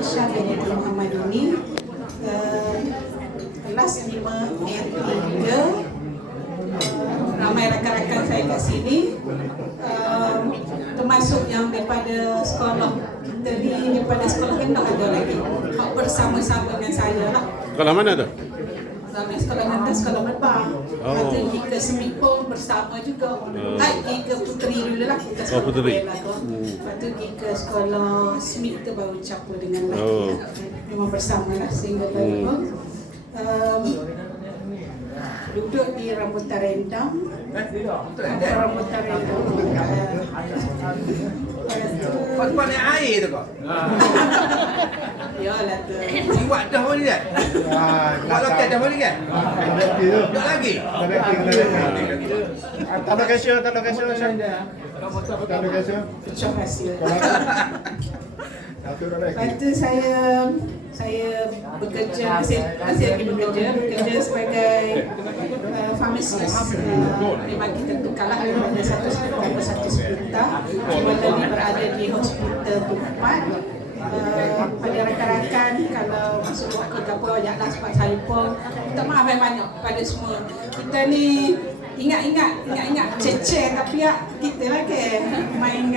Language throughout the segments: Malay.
Aisyah binti Muhammad ini, kelas 5 N3. Ramai rakan-rakan saya kat sini, termasuk yang daripada sekolah kita ni, daripada sekolah rendah ada lagi hak bersama-sama dengan saya lah. Sekolah mana tu? Ramai sekolah rendah, sekolah Melbah. Ada pergi ke Semipun bersama juga. Pergi ke Puteri dulu lah, kita sekolah Puteri. Lepas tu pergi ke sekolah Smith tu baru campur dengan lelaki. Memang bersama lah sehingga tadi duduk di rambutan rendang. Rambutan rendang. Tempat naik air tu kau? Yalah tu. Buat dah boleh kan? Buat loket dah boleh kan? Tak lagi? Tak ada kasih. Terima kasih. Lepas tu saya bekerja, masih lagi bekerja sebagai farmasis. Memang kita tukarlah ada satu sepintar. Cuma tadi berada di hospital tempat. Pada rakan-rakan kalau masuk wakil ke apa, ajaklah sebab saya pun minta maaf banyak pada semua. Kita ni ingat ceceh tapi ya kita lah ke main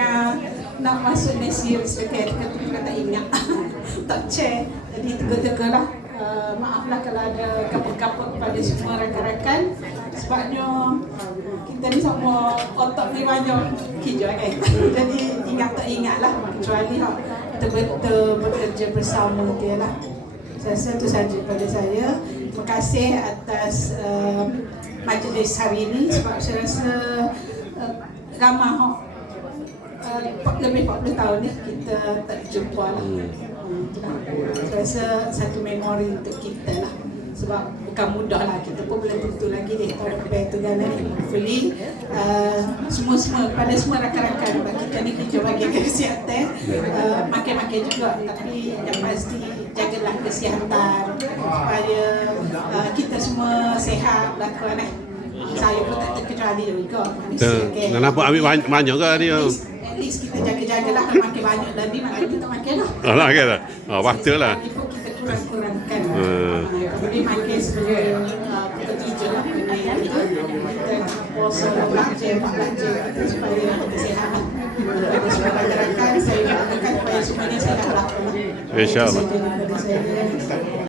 nak masuk Nesir sedikit kita tak ingat tak cek, jadi tega-tega lah. Maaflah kalau ada kapok-kapok kepada semua rakan-rakan, sebabnya kita ni semua otak ni banyak kerja kan. Jadi ingat tak ingat lah, kecuali betul-betul bekerja bersama dia lah. Saya rasa itu sahaja pada saya. Terima kasih atas majlis hari ini, sebab saya rasa ramai lebih 40 tahun ni kita tak jumpa lah. Saya rasa satu memori untuk kita lah, sebab bukan mudah lah, kita pun belum tentu lagi deh tahun depan tu kan. Hopefully semua pada semua rakan-rakan kita ni kerja bagi kesihatan, makan-makan juga, tapi yang pasti jagalah kesihatan supaya kita semua sihat belakang lah. Saya pun tak terkecuali juga manusia kan. Nampak ambil banyak ke dia? At least kita jaga-jagalah, makan banyak lebih, makan kita makan lah. Alah kan lah. Waktu lah. Kita kurang-kurangkan. Jadi makan sebelum pukul 7 lah. Kita puasa 12 jam, 14 jam supaya kita sihat lah. Pada semua rakan-rakan, saya doakan supaya semuanya sihat lah. InsyaAllah. Itu saja daripada saya.